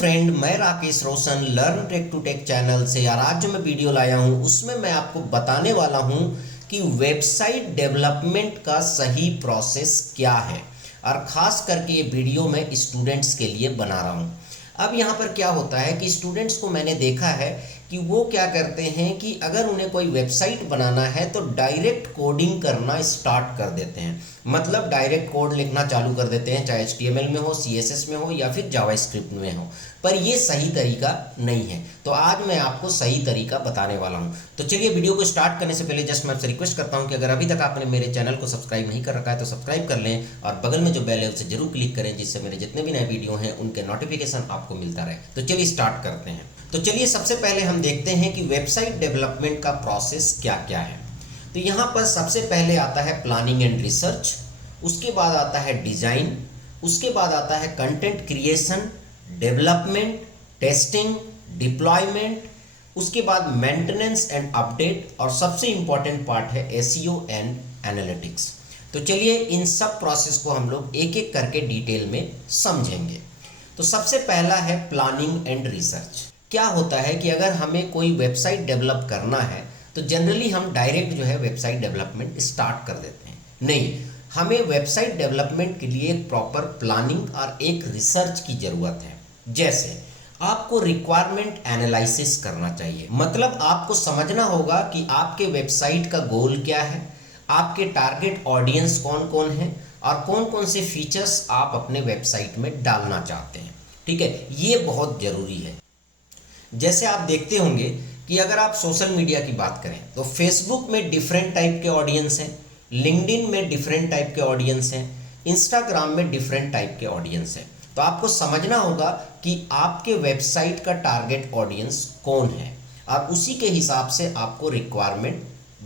Friend, मैं Rakesh Roshan learn tech to tech channel से। यार आज जो मैं वीडियो लाया हूँ उसमें मैं आपको बताने वाला हूँ कि वेबसाइट डेवलपमेंट का सही प्रोसेस क्या है, और ख़ास करके ये वीडियो मैं स्टूडेंट्स के लिए बना रहा हूँ। अब यहाँ पर क्या होता है कि स्टूडेंट्स को मैंने देखा है कि वो क्या करते हैं कि अगर उन्हें कोई वेबसाइट बनाना है तो डायरेक्ट कोडिंग करना स्टार्ट कर देते हैं। मतलब डायरेक्ट कोड लिखना चालू कर देते हैं, चाहे HTML में हो, CSS में हो या फिर जावास्क्रिप्ट में हो। पर ये सही तरीका नहीं है, तो आज मैं आपको सही तरीका बताने वाला हूँ। तो चलिए वीडियो को स्टार्ट करने से पहले जस्ट मैं आपसे रिक्वेस्ट करता हूँ कि अगर अभी तक आपने मेरे चैनल को सब्सक्राइब नहीं कर रखा है तो सब्सक्राइब कर लें, और बगल में जो बेल है उसे जरूर क्लिक करें, जिससे मेरे जितने भी नए वीडियो हैं उनके नोटिफिकेशन आपको मिलता रहे। तो चलिए स्टार्ट करते हैं। तो चलिए सबसे पहले हम देखते हैं कि वेबसाइट डेवलपमेंट का प्रोसेस क्या क्या है। तो यहाँ पर सबसे पहले आता है प्लानिंग एंड रिसर्च, उसके बाद आता है डिज़ाइन, उसके बाद आता है content creation, development, testing, deployment, उसके बाद मेंटेनेंस एंड अपडेट, और सबसे इंपॉर्टेंट पार्ट है SEO एंड एनालिटिक्स। तो चलिए इन सब प्रोसेस को हम लोग एक एक करके डिटेल में समझेंगे। तो सबसे पहला है प्लानिंग एंड रिसर्च। क्या होता है कि अगर हमें कोई वेबसाइट डेवलप करना है तो जनरली हम डायरेक्ट जो है वेबसाइट डेवलपमेंट स्टार्ट कर देते हैं। नहीं, हमें वेबसाइट डेवलपमेंट के लिए एक प्रॉपर प्लानिंग और एक रिसर्च की ज़रूरत है। जैसे आपको रिक्वायरमेंट एनालिसिस करना चाहिए, मतलब आपको समझना होगा कि आपके वेबसाइट का गोल क्या है, आपके टारगेट ऑडियंस कौन कौन है, और कौन कौन से फीचर्स आप अपने वेबसाइट में डालना चाहते हैं। ठीक है, ये बहुत ज़रूरी है। जैसे आप देखते होंगे कि अगर आप सोशल मीडिया की बात करें तो फेसबुक में डिफरेंट टाइप के ऑडियंस हैं, लिंक्डइन में डिफरेंट टाइप के ऑडियंस हैं, इंस्टाग्राम में डिफरेंट टाइप के ऑडियंस हैं। तो आपको समझना होगा कि आपके वेबसाइट का टारगेट ऑडियंस कौन है, और उसी के हिसाब से आपको रिक्वायरमेंट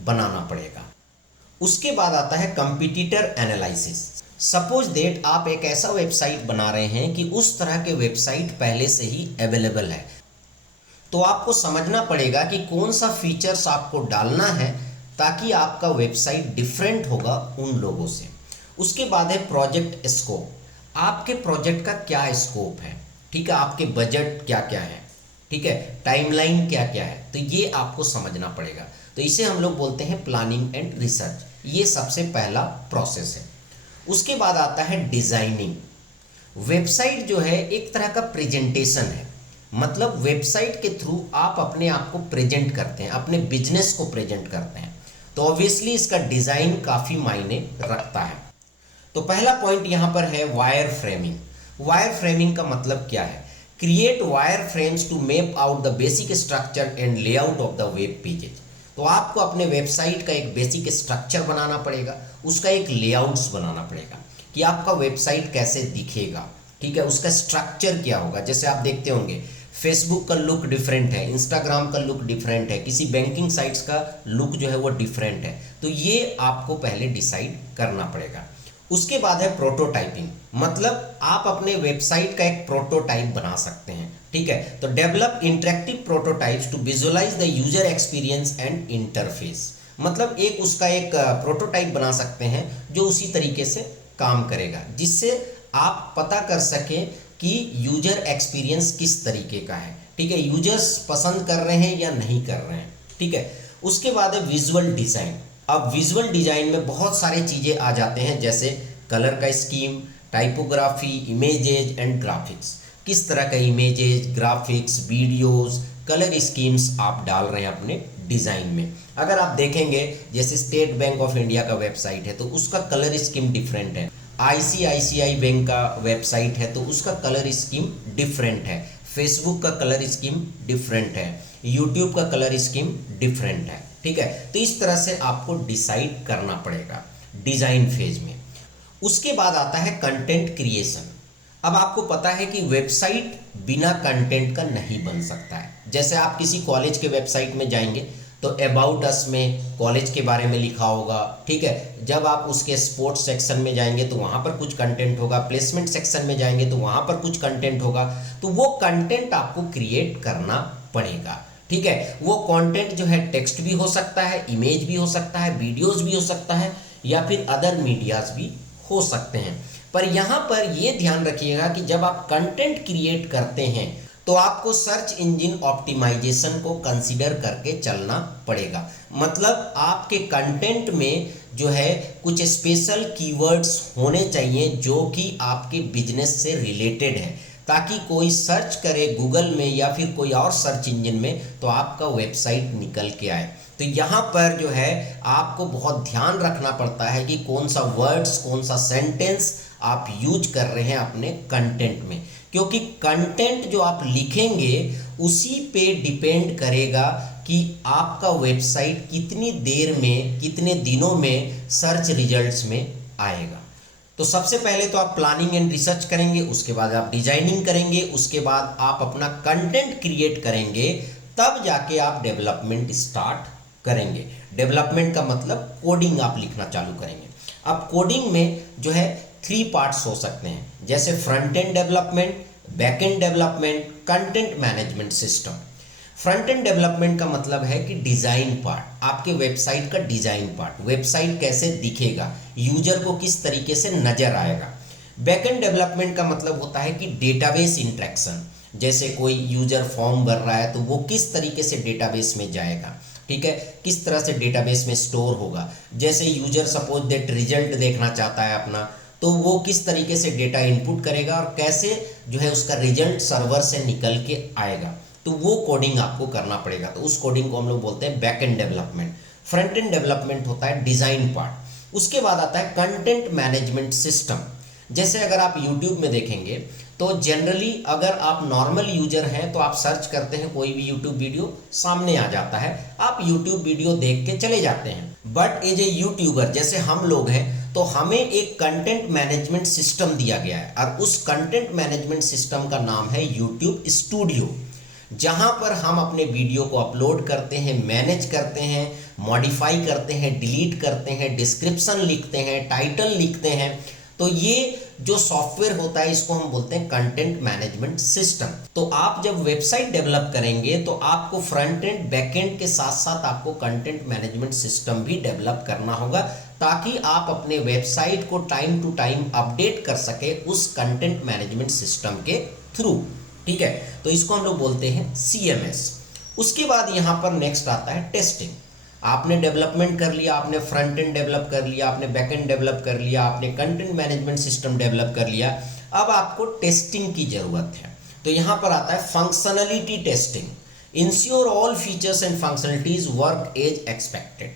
बनाना पड़ेगा। उसके बाद आता है कंपटीटर एनालिसिस। सपोज दैट आप एक ऐसा वेबसाइट बना रहे हैं कि उस तरह के वेबसाइट पहले से ही अवेलेबल है, तो आपको समझना पड़ेगा कि कौन सा फीचर्स आपको डालना है ताकि आपका वेबसाइट डिफरेंट होगा उन लोगों से। उसके बाद है प्रोजेक्ट स्कोप। आपके प्रोजेक्ट का क्या स्कोप है, ठीक है, आपके बजट क्या क्या है, ठीक है, टाइमलाइन क्या क्या है, तो ये आपको समझना पड़ेगा। तो इसे हम लोग बोलते हैं प्लानिंग एंड रिसर्च। ये सबसे पहला प्रोसेस है। उसके बाद आता है डिज़ाइनिंग। वेबसाइट जो है एक तरह का प्रेजेंटेशन है, मतलब वेबसाइट के थ्रू आप अपने आप को प्रेजेंट करते हैं, अपने बिजनेस को प्रेजेंट करते हैं। तो ऑब्वियसली इसका डिज़ाइन काफ़ी मायने रखता है। तो पहला पॉइंट यहाँ पर है वायर फ्रेमिंग। वायर फ्रेमिंग का मतलब क्या है? Create wireframes to map out the basic structure and layout of the web pages. तो आपको अपने वेबसाइट का एक बेसिक स्ट्रक्चर बनाना पड़ेगा, उसका एक लेआउट्स बनाना पड़ेगा कि आपका वेबसाइट कैसे दिखेगा, ठीक है, उसका स्ट्रक्चर क्या होगा। जैसे आप देखते होंगे फेसबुक का लुक डिफरेंट है, इंस्टाग्राम का लुक डिफरेंट है, किसी बैंकिंग साइट्स का लुक जो है वो डिफरेंट है। तो ये आपको पहले डिसाइड करना पड़ेगा। उसके बाद है प्रोटोटाइपिंग, मतलब आप अपने वेबसाइट का एक प्रोटोटाइप बना सकते हैं, ठीक है। तो develop interactive prototypes to visualise the user experience and interface, मतलब एक उसका एक प्रोटोटाइप बना सकते हैं जो उसी तरीके से काम करेगा, जिससे आप पता कर सकें कि यूजर एक्सपीरियंस किस तरीके का है, ठीक है, यूजर्स पसंद कर रहे हैं या नहीं कर रहे हैं, ठीक है। उसके बाद है विजुअल डिज़ाइन। अब विजुअल डिज़ाइन में बहुत सारी चीज़ें आ जाते हैं, जैसे कलर का scheme, typography, images and graphics. किस तरह का images, graphics, videos, colour schemes आप डाल रहे हैं अपने डिज़ाइन में। अगर आप देखेंगे जैसे स्टेट बैंक ऑफ इंडिया का वेबसाइट है तो उसका कलर स्कीम डिफरेंट है, ICICI बैंक का वेबसाइट है तो उसका कलर स्कीम डिफरेंट है, फेसबुक का कलर स्कीम डिफरेंट है, यूट्यूब का कलर स्कीम डिफरेंट है, ठीक है। तो इस तरह से आपको डिसाइड करना पड़ेगा डिज़ाइन फेज में। उसके बाद आता है कंटेंट क्रिएशन। अब आपको पता है कि वेबसाइट बिना कंटेंट का नहीं बन सकता है। जैसे आप किसी कॉलेज के वेबसाइट में जाएंगे तो अबाउट अस में कॉलेज के बारे में लिखा होगा, ठीक है। जब आप उसके स्पोर्ट्स सेक्शन में जाएंगे तो वहाँ पर कुछ कंटेंट होगा, प्लेसमेंट सेक्शन में जाएंगे तो वहाँ पर कुछ कंटेंट होगा। तो वो कंटेंट आपको क्रिएट करना पड़ेगा, ठीक है। वो कंटेंट जो है टेक्स्ट भी हो सकता है, इमेज भी हो सकता है, वीडियोस भी हो सकता है, या फिर अदर मीडियाज भी हो सकते हैं। पर यहाँ पर ये ध्यान रखिएगा कि जब आप कंटेंट क्रिएट करते हैं तो आपको सर्च इंजन ऑप्टिमाइजेशन को कंसीडर करके चलना पड़ेगा। मतलब आपके कंटेंट में जो है कुछ स्पेशल कीवर्ड्स होने चाहिए जो कि आपके बिजनेस से रिलेटेड है, ताकि कोई सर्च करे गूगल में या फिर कोई और सर्च इंजन में तो आपका वेबसाइट निकल के आए। तो यहाँ पर जो है आपको बहुत ध्यान रखना पड़ता है कि कौन सा वर्ड्स, कौन सा सेंटेंस आप यूज कर रहे हैं अपने कंटेंट में, क्योंकि कंटेंट जो आप लिखेंगे उसी पे डिपेंड करेगा कि आपका वेबसाइट कितनी देर में, कितने दिनों में सर्च रिजल्ट्स में आएगा। तो सबसे पहले तो आप प्लानिंग एंड रिसर्च करेंगे, उसके बाद आप डिजाइनिंग करेंगे, उसके बाद आप अपना कंटेंट क्रिएट करेंगे, तब जाके आप डेवलपमेंट स्टार्ट करेंगे। डेवलपमेंट का मतलब कोडिंग आप लिखना चालू करेंगे। अब कोडिंग में जो है 3 पार्ट्स हो सकते हैं, जैसे front end development, back and development, content management system. Front end development का मतलब है कि डिज़ाइन पार्ट, आपके वेबसाइट का डिज़ाइन पार्ट, वेबसाइट कैसे दिखेगा, यूजर को किस तरीके से नज़र आएगा। बैक एंड डेवलपमेंट का मतलब होता है कि डेटाबेस इंटरेक्शन, जैसे कोई यूजर फॉर्म भर रहा है तो वो किस तरीके से डेटाबेस में जाएगा, ठीक है, किस तरह से डेटाबेस में स्टोर होगा। जैसे यूजर सपोज दैट रिजल्ट देखना चाहता है अपना, तो वो किस तरीके से डेटा इनपुट करेगा और कैसे जो है उसका रिजल्ट सर्वर से निकल के आएगा, तो वो कोडिंग आपको करना पड़ेगा। तो उस कोडिंग को हम लोग बोलते हैं back and development. Front end development होता है डिज़ाइन पार्ट। उसके बाद आता है कंटेंट मैनेजमेंट सिस्टम। जैसे अगर आप यूट्यूब में देखेंगे तो जनरली अगर आप नॉर्मल यूजर हैं तो आप सर्च करते हैं, कोई भी यूट्यूब वीडियो सामने आ जाता है, आप यूट्यूब वीडियो देख के चले जाते हैं। बट एज ए यूट्यूबर जैसे हम लोग हैं तो हमें एक कंटेंट मैनेजमेंट सिस्टम दिया गया है, और उस कंटेंट मैनेजमेंट सिस्टम का नाम है यूट्यूब स्टूडियो, जहां पर हम अपने वीडियो को अपलोड करते हैं, मैनेज करते हैं, मॉडिफाई करते हैं, डिलीट करते हैं, डिस्क्रिप्शन लिखते हैं, टाइटल लिखते हैं। तो ये जो सॉफ्टवेयर होता है इसको हम बोलते हैं कंटेंट मैनेजमेंट सिस्टम। तो आप जब वेबसाइट डेवलप करेंगे तो आपको फ्रंट एंड बैक एंड के साथ साथ आपको कंटेंट मैनेजमेंट सिस्टम भी डेवलप करना होगा, ताकि आप अपने वेबसाइट को टाइम टू टाइम अपडेट कर सके उस कंटेंट मैनेजमेंट सिस्टम के थ्रू, ठीक है। तो इसको हम लोग बोलते हैं CMS। उसके बाद यहाँ पर नेक्स्ट आता है टेस्टिंग। आपने डेवलपमेंट कर लिया, आपने फ्रंट एंड डेवलप कर लिया, आपने बैक एंड डेवलप कर लिया, आपने कंटेंट मैनेजमेंट सिस्टम डेवलप कर लिया, अब आपको टेस्टिंग की जरूरत है। तो यहाँ पर आता है functionality testing. Ensure all features and functionalities work as expected,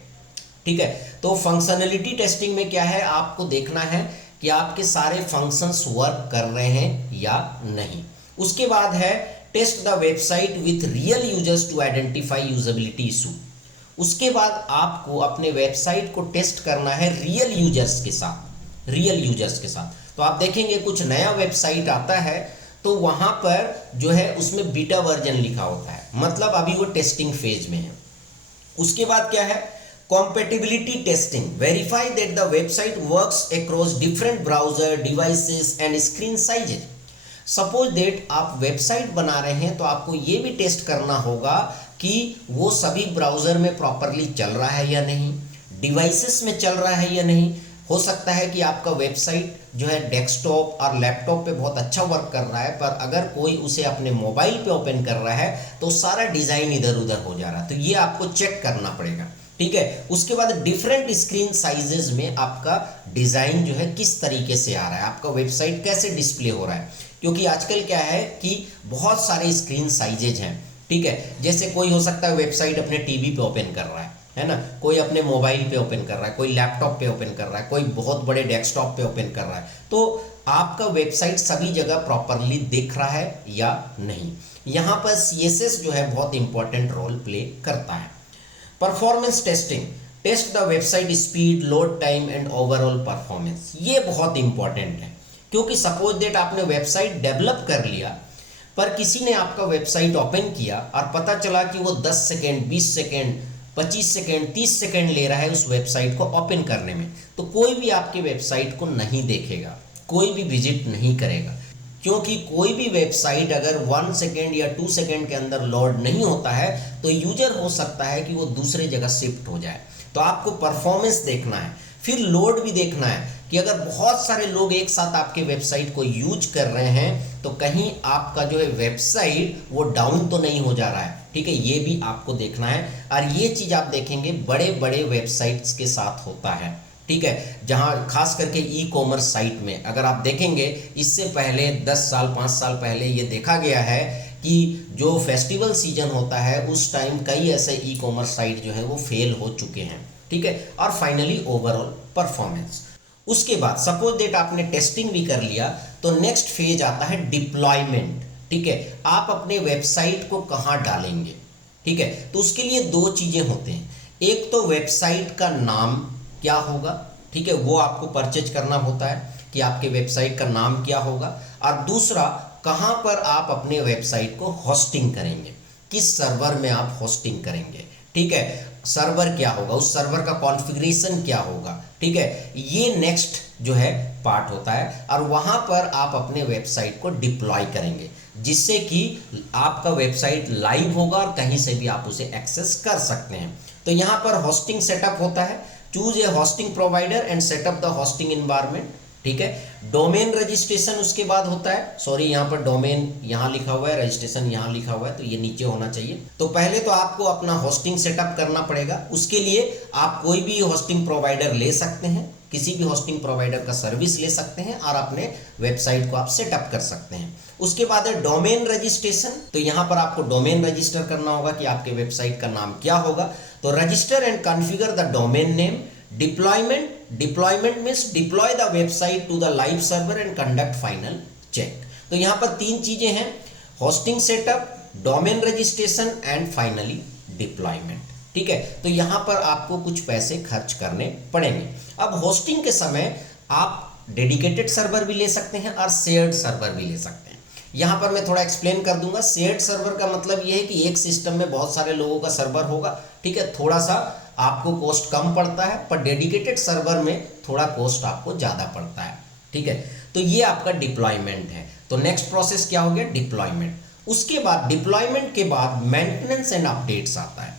ठीक है। तो फंक्शनलिटी टेस्टिंग में क्या है, आपको देखना है कि आपके सारे फंक्शंस वर्क कर रहे हैं या नहीं। उसके बाद है test the website with real users to identify usability issue. उसके बाद आपको अपने वेबसाइट को टेस्ट करना है रियल यूजर्स के साथ, रियल यूजर्स के साथ। तो आप देखेंगे कुछ नया वेबसाइट आता है तो वहां पर जो है उसमें बीटा वर्जन लिखा होता है, मतलब अभी वो टेस्टिंग फेज में है। उसके बाद क्या है, compatibility testing, verify that the website works across different browser devices and screen sizes। Suppose that आप वेबसाइट बना रहे हैं तो आपको ये भी टेस्ट करना होगा कि वो सभी ब्राउज़र में प्रॉपरली चल रहा है या नहीं, डिवाइसेस में चल रहा है या नहीं। हो सकता है कि आपका वेबसाइट जो है डेस्कटॉप और लैपटॉप पे बहुत अच्छा वर्क कर रहा है, पर अगर कोई उसे अपने मोबाइल पे ओपन कर रहा है तो सारा डिज़ाइन इधर उधर हो जा रहा है, तो ये आपको चेक करना पड़ेगा, ठीक है। उसके बाद डिफरेंट स्क्रीन साइजेस में आपका डिज़ाइन जो है किस तरीके से आ रहा है, आपका वेबसाइट कैसे डिस्प्ले हो रहा है, क्योंकि आजकल क्या है कि बहुत सारे स्क्रीन साइजेज हैं, ठीक है। जैसे कोई हो सकता है वेबसाइट अपने टीवी पे ओपन कर रहा है ना, कोई अपने मोबाइल पे ओपन कर रहा है, कोई लैपटॉप पे ओपन कर रहा है, कोई बहुत बड़े डेस्कटॉप पे ओपन कर रहा है। तो आपका वेबसाइट सभी जगह प्रॉपरली दिख रहा है या नहीं। यहाँ पर CSS जो है बहुत इंपॉर्टेंट रोल प्ले करता है। Performance testing, test the website speed, load time and overall performance. ये बहुत इंपॉर्टेंट है, क्योंकि सपोज दैट आपने वेबसाइट डेवलप कर लिया पर किसी ने आपका वेबसाइट ओपन किया और पता चला कि वो 10 सेकेंड, 20 सेकेंड, 25 सेकेंड, 30 सेकेंड ले रहा है उस वेबसाइट को ओपन करने में, तो कोई भी आपके वेबसाइट को नहीं देखेगा, कोई भी विजिट नहीं करेगा। क्योंकि कोई भी वेबसाइट अगर 1 सेकेंड या 2 सेकेंड के अंदर लोड नहीं होता है तो यूजर हो सकता है कि वो दूसरे जगह शिफ्ट हो जाए। तो आपको परफॉर्मेंस देखना है, फिर लोड भी देखना है कि अगर बहुत सारे लोग एक साथ आपके वेबसाइट को यूज कर रहे हैं तो कहीं आपका जो है वेबसाइट वो डाउन तो नहीं हो जा रहा है। ठीक है, ये भी आपको देखना है और ये चीज़ आप देखेंगे बड़े बड़े वेबसाइट्स के साथ होता है। ठीक है, जहाँ खास करके ई कॉमर्स साइट में अगर आप देखेंगे इससे पहले 10 साल 5 साल पहले ये देखा गया है कि जो फेस्टिवल सीजन होता है उस टाइम कई ऐसे ई कॉमर्स साइट जो है वो फेल हो चुके हैं। ठीक है, और फाइनली ओवरऑल परफॉर्मेंस। उसके बाद सपोज दैट आपने टेस्टिंग भी कर लिया तो नेक्स्ट फेज आता है डिप्लॉयमेंट। ठीक है, आप अपने वेबसाइट को कहाँ डालेंगे। ठीक है, तो उसके लिए दो चीज़ें होते हैं। एक तो वेबसाइट का नाम क्या होगा, ठीक है, वो आपको परचेज करना होता है कि आपके वेबसाइट का नाम क्या होगा, और दूसरा कहाँ पर आप अपने वेबसाइट को होस्टिंग करेंगे, किस सर्वर में आप होस्टिंग करेंगे। ठीक है, सर्वर क्या होगा, उस सर्वर का कॉन्फ़िगरेशन क्या होगा। ठीक है, ये नेक्स्ट जो है पार्ट होता है और वहाँ पर आप अपने वेबसाइट को डिप्लॉय करेंगे जिससे कि आपका वेबसाइट लाइव होगा और कहीं से भी आप उसे एक्सेस कर सकते हैं। तो यहाँ पर होस्टिंग सेटअप होता है, choose a hosting provider and setup the hosting environment. ठीक है, डोमेन रजिस्ट्रेशन उसके बाद होता है, सॉरी यहाँ पर डोमेन यहाँ लिखा हुआ है, रजिस्ट्रेशन यहाँ लिखा हुआ है तो ये नीचे होना चाहिए। तो पहले तो आपको अपना होस्टिंग सेटअप करना पड़ेगा। उसके लिए आप कोई भी होस्टिंग प्रोवाइडर ले सकते हैं, किसी भी होस्टिंग प्रोवाइडर का सर्विस ले सकते हैं और अपने वेबसाइट को आप सेटअप कर सकते हैं। उसके बाद है डोमेन रजिस्ट्रेशन, तो यहाँ पर आपको डोमेन रजिस्टर करना होगा कि आपके वेबसाइट का नाम क्या होगा। तो register and configure the domain name. Deployment means deploy the website to the live server and conduct final check. तो यहाँ पर तीन चीजें हैं, hosting setup, domain registration and finally deployment. ठीक है, तो यहाँ पर आपको कुछ पैसे खर्च करने पड़ेंगे। अब होस्टिंग के समय आप डेडिकेटेड सर्वर भी ले सकते हैं और शेयर्ड सर्वर भी ले सकते हैं। यहाँ पर मैं थोड़ा एक्सप्लेन कर दूंगा। शेयर्ड सर्वर का मतलब ये है कि एक सिस्टम में बहुत सारे लोगों का सर्वर होगा। ठीक है, थोड़ा सा आपको कॉस्ट कम पड़ता है, पर डेडिकेटेड सर्वर में थोड़ा कॉस्ट आपको ज़्यादा पड़ता है। ठीक है, तो ये आपका डिप्लॉयमेंट है। तो नेक्स्ट प्रोसेस क्या हो गया, डिप्लॉयमेंट। उसके बाद डिप्लॉयमेंट के बाद मेंटेनेंस एंड अपडेट्स आता है।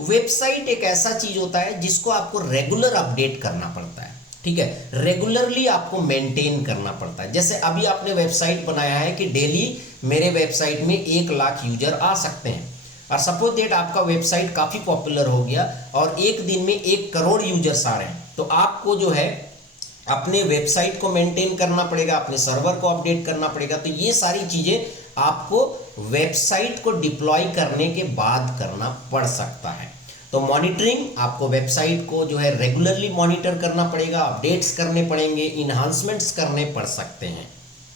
वेबसाइट एक ऐसा चीज होता है जिसको आपको रेगुलर अपडेट करना पड़ता है। ठीक है, रेगुलरली आपको मेंटेन करना पड़ता है। जैसे अभी आपने वेबसाइट बनाया है कि डेली मेरे वेबसाइट में 1 लाख यूजर आ सकते हैं, और सपोज दैट आपका वेबसाइट काफ़ी पॉपुलर हो गया और एक दिन में 1 करोड़ यूजर्स आ रहे हैं, तो आपको जो है अपने वेबसाइट को मेंटेन करना पड़ेगा, अपने सर्वर को अपडेट करना पड़ेगा। तो ये सारी चीज़ें आपको वेबसाइट को डिप्लॉय करने के बाद करना पड़ सकता है। तो मॉनिटरिंग, आपको वेबसाइट को जो है रेगुलरली मॉनिटर करना पड़ेगा, अपडेट्स करने पड़ेंगे, इन्हांसमेंट्स करने पड़ सकते हैं।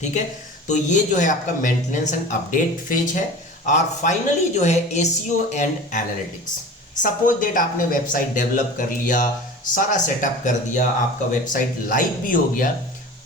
ठीक है, तो ये जो है आपका मेंटेनेंस एंड अपडेट फेज है। और फाइनली जो है SEO and analytics. Suppose that आपने वेबसाइट डेवलप कर लिया, सारा सेटअप कर दिया, आपका वेबसाइट लाइव भी हो गया,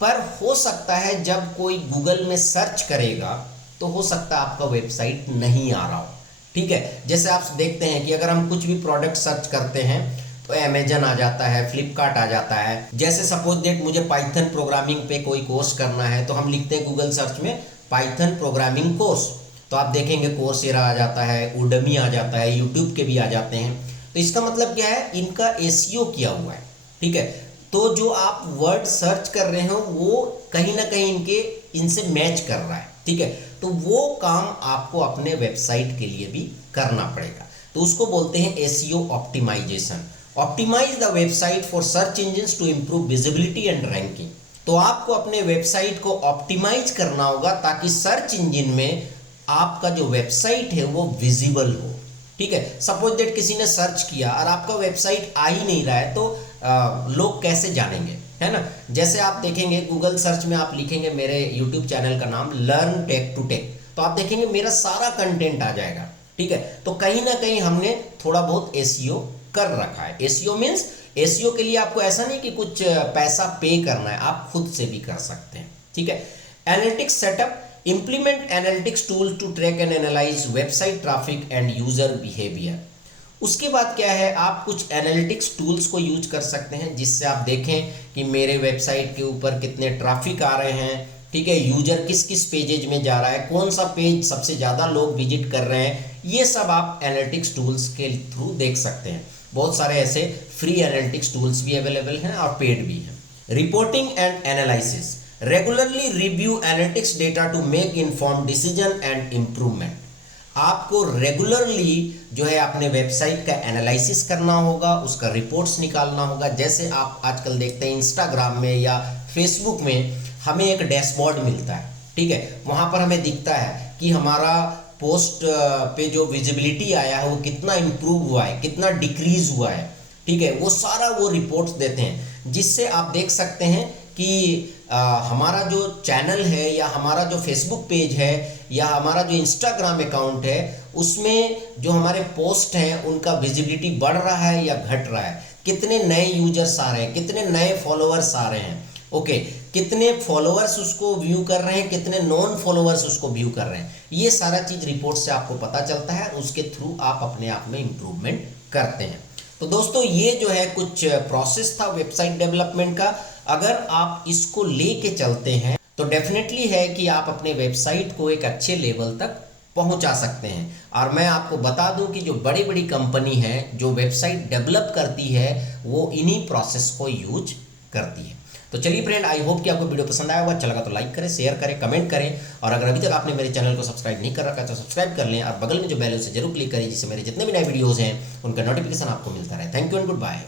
पर हो सकता है जब कोई गूगल में सर्च करेगा तो हो सकता है आपका वेबसाइट नहीं आ रहा हो। ठीक है, जैसे आप देखते हैं कि अगर हम कुछ भी प्रोडक्ट सर्च करते हैं तो अमेजन आ जाता है, फ्लिपकार्ट आ जाता है। जैसे सपोज दैट मुझे पाइथन प्रोग्रामिंग पे कोई कोर्स करना है तो हम लिखते हैं गूगल सर्च में पाइथन प्रोग्रामिंग कोर्स, तो आप देखेंगे कोर्सेरा आ जाता है, उडमी आ जाता है, यूट्यूब के भी आ जाते हैं। तो इसका मतलब क्या है, इनका एसईओ किया हुआ है। ठीक है, तो जो आप वर्ड सर्च कर रहे हो वो कहीं ना कहीं इनसे मैच कर रहा है। ठीक है, तो वो काम आपको अपने वेबसाइट के लिए भी करना पड़ेगा। तो उसको बोलते हैं SEO optimisation. Optimise the website for search engines to improve visibility and ranking. तो आपको अपने वेबसाइट को ऑप्टिमाइज करना होगा ताकि सर्च इंजिन में आपका जो वेबसाइट है वो विजिबल हो। ठीक है, सपोज दैट किसी ने सर्च किया और आपका वेबसाइट आ ही नहीं रहा है तो लोग कैसे जानेंगे, है ना। जैसे आप देखेंगे गूगल सर्च में आप लिखेंगे मेरे यूट्यूब चैनल का नाम लर्न टेक टू टेक, तो आप देखेंगे मेरा सारा कंटेंट आ जाएगा। ठीक है, तो कहीं ना कहीं हमने थोड़ा बहुत एसईओ कर रखा है। एसईओ मीन्स एसईओ के लिए आपको ऐसा नहीं कि कुछ पैसा पे करना है, आप खुद से भी कर सकते हैं। ठीक है, analytics setup, implement analytics tool to track and analyze website traffic and user behavior। उसके बाद क्या है, आप कुछ एनालिटिक्स टूल्स को यूज कर सकते हैं जिससे आप देखें कि मेरे वेबसाइट के ऊपर कितने ट्रैफिक आ रहे हैं। ठीक है, यूजर किस किस पेजेज में जा रहा है, कौन सा पेज सबसे ज़्यादा लोग विजिट कर रहे हैं, ये सब आप एनालिटिक्स टूल्स के थ्रू देख सकते हैं। बहुत सारे ऐसे फ्री एनालिटिक्स टूल्स भी अवेलेबल हैं और पेड भी हैं। Reporting and analysis, regularly review analytics data to make inform decision and improvement. आपको रेगुलरली जो है अपने वेबसाइट का एनालिसिस करना होगा, उसका रिपोर्ट्स निकालना होगा। जैसे आप आजकल देखते हैं इंस्टाग्राम में या फेसबुक में हमें एक डैशबोर्ड मिलता है, ठीक है, वहाँ पर हमें दिखता है कि हमारा पोस्ट पे जो विजिबिलिटी आया है वो कितना इम्प्रूव हुआ है, कितना डिक्रीज हुआ है, ठीक है, वो सारा वो रिपोर्ट्स देते हैं, जिससे आप देख सकते हैं कि हमारा जो चैनल है या हमारा जो फेसबुक पेज है या हमारा जो इंस्टाग्राम अकाउंट है उसमें जो हमारे पोस्ट हैं उनका विजिबिलिटी बढ़ रहा है या घट रहा है, कितने नए यूजर्स आ रहे हैं, कितने नए फॉलोअर्स आ रहे हैं, ओके, कितने फॉलोअर्स उसको व्यू कर रहे हैं, कितने नॉन फॉलोअर्स उसको व्यू कर रहे हैं। ये सारा चीज़ रिपोर्ट से आपको पता चलता है, उसके थ्रू आप अपने आप में इम्प्रूवमेंट करते हैं। तो दोस्तों ये जो है कुछ प्रोसेस था वेबसाइट डेवलपमेंट का। अगर आप इसको लेके चलते हैं तो डेफिनेटली है कि आप अपने वेबसाइट को एक अच्छे लेवल तक पहुंचा सकते हैं। और मैं आपको बता दूं कि जो बड़ी बड़ी कंपनी है जो वेबसाइट डेवलप करती है वो इन्हीं प्रोसेस को यूज करती है। तो चलिए फ्रेंड, आई होप कि आपको वीडियो पसंद आया होगा। अच्छा लगा तो लाइक करें, शेयर करें, कमेंट करें, और अगर अभी तक आपने मेरे चैनल को सब्सक्राइब नहीं कर रखा तो सब्सक्राइब कर लें और बगल में जो बेल है उसे जरूर क्लिक करें, जिससे मेरे जितने भी नए वीडियोज़ हैं उनका नोटिफिकेशन आपको मिलता रहे। Thank you and good bye.